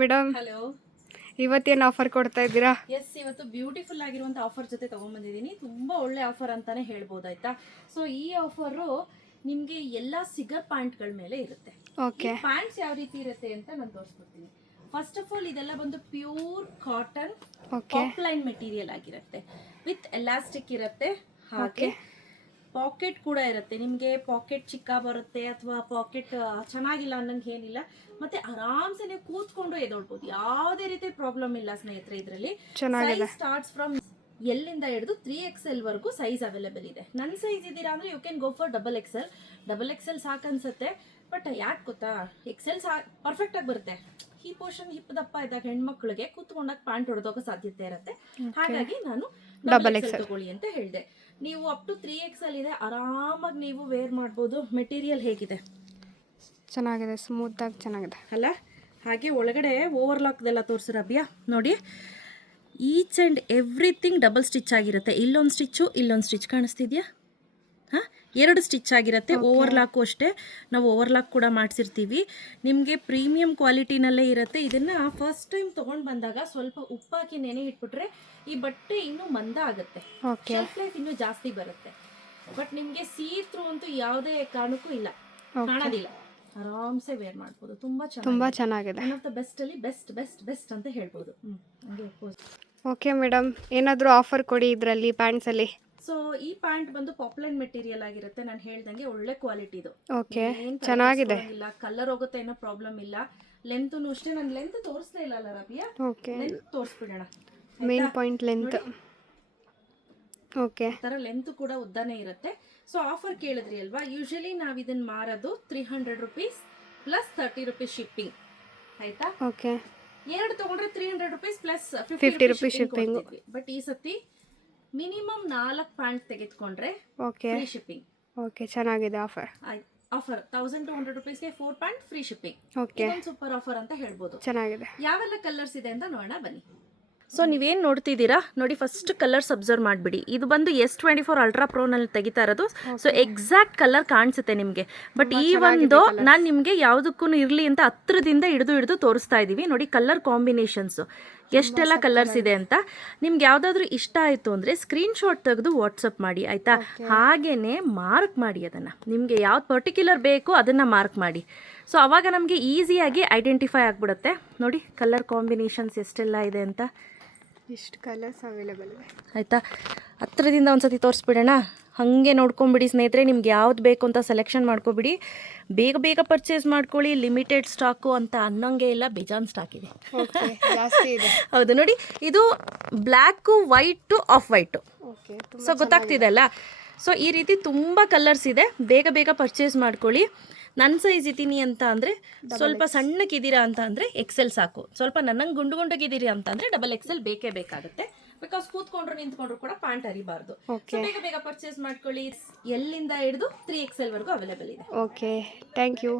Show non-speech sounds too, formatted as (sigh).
Madam? Hello. ಇವತ್ತೇನು offer ಕೊಡ್ತಾ ಇದ್ದೀರಾ? ಎಸ್ ಇವತ್ತು ಬ್ಯೂಟಿಫುಲ್ ಆಗಿರುವಂತ ಆಫರ್ ಜೊತೆ ತಗೊಂಡ್ಬಂದಿದ್ದೀನಿ ತುಂಬಾ ಒಳ್ಳೆ ಆಫರ್ ಅಂತಾನೆ ಹೇಳ್ಬೋದು ಆಯ್ತಾ? ಸೊ ಈ ಆಫರು ನಿಮ್ಗೆ ಎಲ್ಲಾ ಸಿಗರ್ ಪ್ಯಾಂಟ್ಗಳ ಮೇಲೆ ಇರುತ್ತೆ. ಓಕೆ ಪ್ಯಾಂಟ್ಸ್ ಯಾವ ರೀತಿ ಇರುತ್ತೆ ಅಂತ ನಾನು ತೋರಿಸ್ಕೊಡ್ತೀನಿ. ಫಸ್ಟ್ ಆಫ್ ಆಲ್ ಇದೆಲ್ಲ ಬಂದು ಪ್ಯೂರ್ ಕಾಟನ್ ಲೈನ್ ಮೆಟೀರಿಯಲ್ ಆಗಿರುತ್ತೆ. ವಿತ್ ಎಲಾಸ್ಟಿಕ್ ಇರುತ್ತೆ. ಹಾಗೆ ಪಾಕೆಟ್ ಕೂಡ ಇರುತ್ತೆ. ನಿಮಗೆ ಪಾಕೆಟ್ ಚಿಕ್ಕ ಬರುತ್ತೆ ಅಥವಾ ಪಾಕೆಟ್ ಚೆನ್ನಾಗಿಲ್ಲ ಅನ್ನಂಗೆ ಏನಿಲ್ಲ. ಮತ್ತೆ ಆರಾಮ್ಸೆ ನೀವು ಕೂತ್ಕೊಂಡು ಎದೊಳ್ಬೋದು ಯಾವುದೇ ರೀತಿ ಪ್ರಾಬ್ಲಮ್ ಇಲ್ಲ ಸ್ನೇಹಿತರೆ ಇದರಲ್ಲಿ. ಸ್ಟಾರ್ಟ್ಸ್ ಫ್ರಮ್ ಎಲ್ಲಿಂದ ಹಿಡಿದು ತ್ರೀ ಎಕ್ಸ್ ಎಲ್ ವರೆಗೂ ಸೈಜ್ ಅವೈಲೇಬಲ್ ಇದೆ. ನನ್ನ ಸೈಜ್ ಇದ್ದೀರಾ ಅಂದ್ರೆ you can go for double XL double XL ಸಾಕನ್ಸುತ್ತೆ. But ಯಾಕೆ ಗೊತ್ತಾ? ಎಕ್ಸೆಲ್ ಸಾ ಪರ್ಫೆಕ್ಟ್ ಆಗಿ ಬರುತ್ತೆ. ಈ ಪೋರ್ಷನ್ ಹಿಪ್ ದಪ್ಪ ಇದ್ದಾಗ ಹೆಣ್ಮಕ್ಳಿಗೆ ಕೂತ್ಕೊಂಡಾಗ ಪ್ಯಾಂಟ್ ಹೊಡೆದೋಗೋ ಸಾಧ್ಯತೆ ಇರುತ್ತೆ. ಹಾಗಾಗಿ ನಾನು ಡಬಲ್ ಎಕ್ಸೆಲ್ ತಗೊಳ್ಳಿ ಅಂತ ಹೇಳಿದೆ. ನೀವು ಅಪ್ ಟು ತ್ರೀ ಅಲ್ಲಿ ಇದೆ ಆರಾಮಾಗಿ ನೀವು ವೇರ್ ಮಾಡ್ಬೋದು. ಮೆಟೀರಿಯಲ್ ಹೇಗಿದೆ? ಚೆನ್ನಾಗಿದೆ ಸ್ಮೂತಾಗಿ ಚೆನ್ನಾಗಿದೆ. ಅಲ್ಲ ಹಾಗೆ ಒಳಗಡೆ ಓವರ್ಲಾಕ್ದೆಲ್ಲ ತೋರಿಸಿರ ಅಭಿಯಾ ನೋಡಿ each and everything double stitch ಆಗಿರುತ್ತೆ. ಇಲ್ಲೊಂದು ಸ್ಟಿಚ್ಚು ಇಲ್ಲೊಂದು ಸ್ಟಿಚ್ ಕಾಣಿಸ್ತಿದ್ಯಾ? ಹಾಂ? ಎರಡು ಸ್ಟಿಚ್ ಆಗಿರುತ್ತೆ ಓವರ್ಲಾಕು ಅಷ್ಟೇ. ನಾವು ಓವರ್ಲಾಕ್ ಕೂಡ ಮಾಡಿಸಿರ್ತೀವಿ. ನಿಮಗೆ ಪ್ರೀಮಿಯಂ ಕ್ವಾಲಿಟಿನಲ್ಲೇ ಇರುತ್ತೆ. ಇದನ್ನು ಫಸ್ಟ್ ಟೈಮ್ ತೊಗೊಂಡು ಬಂದಾಗ ಸ್ವಲ್ಪ ಉಪ್ಪಾಕಿ ನೆನೆ ಇಟ್ಬಿಟ್ರೆ ಈ ಬಟ್ಟೆ ಇನ್ನೂ ಮಂದ ಆಗುತ್ತೆ. ಶೆಲ್ಫ್ ಲೈಫ್ ಇನ್ನೂ ಜಾಸ್ತಿ ಬರುತ್ತೆ. ಬಟ್ ನಿಮಗೆ ಸೀ ಥ್ರೂ ಅಂತೂ ಯಾವುದೇ ಕಾರಣಕ್ಕೂ ಇಲ್ಲ. ಕಾಣೋದಿಲ್ಲ. ಆರಾಮ್ಸೆ ವೇರ್ ಮಾಡ್ಬೋದು. ತುಂಬಾ ತುಂಬಾ ಚೆನ್ನಾಗಿ ಚೆನ್ನಾಗಿದೆ. ಒನ್ ಆಫ್ ದ ಬೆಸ್ಟ್ ಅಲ್ಲಿ ಬೆಸ್ಟ್ ಬೆಸ್ಟ್ ಬೆಸ್ಟ್ ಅಂತ ಹೇಳ್ಬೋದು. ಓಕೆ ಮೇಡಮ್ ಏನಾದರೂ ಆಫರ್ ಕೊಡಿ ಇದರಲ್ಲಿ ಪ್ಯಾಂಟ್ಸಲ್ಲಿ ಸೊ ಈ ಪ್ಯಾಂಟ್ ಬಂದು ಪಾಪ್ಲೈನ್ ಮೆಟೀರಿಯಲ್ ಆಗಿರುತ್ತೆ. ನಾನು ಹೇಳ್ದಂಗೆ ಒಳ್ಳೆ ಕ್ವಾಲಿಟಿ ಇದು. ಓಕೆ ಚೆನ್ನಾಗಿದೆ. ಇಲ್ಲ ಕಲರ್ ಹೋಗುತ್ತೆ ಏನೋ ಪ್ರಾಬ್ಲಮ್ ಇಲ್ಲ. ಲೆಂತ್ ಅಷ್ಟೇ. ನಾನು ಲೆಂತ್ ತೋರಿಸ್ತಾ ಇಲ್ಲ ಅಲ್ಲ ರಬಿಯಾ ಓಕೆ ಲೆಂತ್ ತೋರಿಸ್ಬಿಡೋಣ. ಮೇನ್ ಪಾಯಿಂಟ್ ಲೆಂತ್ ಓಕೆ ತರ ಲೆಂತ್ ಕೂಡ ಉದ್ದಾನೇ ಇರುತ್ತೆ. ಸೊ ಆಫರ್ ಕೇಳಿದ್ರಿ ಅಲ್ವಾ? ಯೂಶಲಿ ನಾವು ಇದನ್ನ ಮಾರೋದು three hundred rupees plus thirty rupees shipping ಆಯ್ತಾ? ಓಕೆ ಎರಡು ತಗೊಂಡ್ರೆ three hundred rupees plus 50 fifty rupees shipping but ಈ ಸತಿ ಮಿನಿಮಮ್ ನಾಲ್ಕು ಪ್ಯಾಂಟ್ ತೆಗೆದುಕೊಂಡ್ರೆ ಓಕೆ ಫ್ರೀ ಶಿಪ್ಪಿಂಗ್ ಓಕೆ ಚೆನ್ನಾಗಿದೆ ಆಫರ್ ಆಯ್ತು offer thousand two hundred ರುಪೀಸ್ಗೆ four pant free shipping okay super offer ಅಂತ ಹೇಳ್ಬೋದು. ಚೆನ್ನಾಗಿದೆ. ಯಾವೆಲ್ಲ ಕಲರ್ಸ್ ಇದೆ ಅಂತ ನೋಡೋಣ ಬನ್ನಿ. ಸೊ ನೀವೇನು ನೋಡ್ತಿದ್ದೀರಾ? ನೋಡಿ ಫಸ್ಟ್ ಕಲರ್ಸ್ ಅಬ್ಸರ್ವ್ ಮಾಡಿಬಿಡಿ. ಇದು ಬಂದು ಎಸ್ ಟ್ವೆಂಟಿ ಫೋರ್ ಅಲ್ಟ್ರಾ ಪ್ರೋನಲ್ಲಿ ತೆಗಿತಾ ಇರೋದು. ಸೊ ಎಕ್ಸಾಕ್ಟ್ ಕಲರ್ ಕಾಣಿಸುತ್ತೆ ನಿಮಗೆ. ಬಟ್ ಈ ಒಂದು ನಾನು ನಿಮಗೆ ಯಾವುದಕ್ಕೂ ಇರಲಿ ಅಂತ ಹತ್ರದಿಂದ ಹಿಡಿದು ಹಿಡಿದು ತೋರಿಸ್ತಾ ಇದ್ದೀವಿ ನೋಡಿ ಕಲರ್ ಕಾಂಬಿನೇಷನ್ಸು ಎಷ್ಟೆಲ್ಲ ಕಲರ್ಸ್ ಇದೆ ಅಂತ. ನಿಮ್ಗೆ ಯಾವುದಾದ್ರೂ ಇಷ್ಟ ಆಯಿತು ಅಂದರೆ ಸ್ಕ್ರೀನ್ಶಾಟ್ ತೆಗೆದು ವಾಟ್ಸಪ್ ಮಾಡಿ ಆಯಿತಾ? ಹಾಗೇನೆ ಮಾರ್ಕ್ ಮಾಡಿ ಅದನ್ನು. ನಿಮಗೆ ಯಾವ್ದು ಪರ್ಟಿಕ್ಯುಲರ್ ಬೇಕು ಅದನ್ನು ಮಾರ್ಕ್ ಮಾಡಿ. ಸೊ ಅವಾಗ ನಮಗೆ ಈಸಿಯಾಗಿ ಐಡೆಂಟಿಫೈ ಆಗಿಬಿಡುತ್ತೆ. ನೋಡಿ ಕಲರ್ ಕಾಂಬಿನೇಷನ್ಸ್ ಎಷ್ಟೆಲ್ಲ ಇದೆ ಅಂತ. ಇಷ್ಟು ಕಲರ್ಸ್ ಅವೈಲೇಬಲ್ ಇದೆ ಆಯಿತಾ? ಹತ್ರದಿಂದ ಒಂದ್ಸತಿ ತೋರಿಸ್ಬಿಡೋಣ. ಹಾಗೆ ನೋಡ್ಕೊಂಬಿಡಿ ಸ್ನೇಹಿತರೆ ನಿಮ್ಗೆ ಯಾವ್ದು ಬೇಕು ಅಂತ ಸೆಲೆಕ್ಷನ್ ಮಾಡ್ಕೊಬಿಡಿ. ಬೇಗ ಬೇಗ ಪರ್ಚೇಸ್ ಮಾಡ್ಕೊಳ್ಳಿ. ಲಿಮಿಟೆಡ್ ಸ್ಟಾಕು ಅಂತ ಅನ್ನೋಂಗೆ ಇಲ್ಲ ಬೇಜಾನ್ ಸ್ಟಾಕ್ ಇದೆ. (laughs) ಹೌದು ನೋಡಿ ಇದು black white of white okay so ಗೊತ್ತಾಗ್ತಿದೆ ಅಲ್ಲ? ಸೊ ಈ ರೀತಿ ತುಂಬ ಕಲರ್ಸ್ ಇದೆ. ಬೇಗ ಬೇಗ ಪರ್ಚೇಸ್ ಮಾಡ್ಕೊಳ್ಳಿ. ನನ್ನ ಸೈಜ್ ಇದ್ದೀನಿ ಅಂತ ಅಂದರೆ ಸ್ವಲ್ಪ ಸಣ್ಣಕ್ಕಿದ್ದೀರಾ ಅಂತ ಅಂದರೆ ಎಕ್ಸೆಲ್ ಸಾಕು. ಸ್ವಲ್ಪ ನನ್ನಂಗೆ ಗುಂಡು ಗುಂಡಗಿದ್ದೀರಿ ಅಂತ ಅಂದರೆ ಡಬಲ್ ಎಕ್ಸೆಲ್ ಬೇಕೇ ಬೇಕಾಗುತ್ತೆ. ಬಿಕಾಸ್ ಕೂತ್ಕೊಂಡ್ರು ನಿಂತ್ಕೊಂಡ್ರು ಕೂಡ ಪ್ಯಾಂಟ್ ಸೊ ಓಕೆ ಬೇಗ ಬೇಗ ಪರ್ಚೇಸ್ ಮಾಡ್ಕೊಳ್ಳಿ. ಎಲ್ಲಿಂದ ಹಿಡಿದು ತ್ರೀ ಎಕ್ಸೆಲ್ ವರೆಗೂ ಅವೈಲೇಬಲ್ ಇದೆ. Okay thank you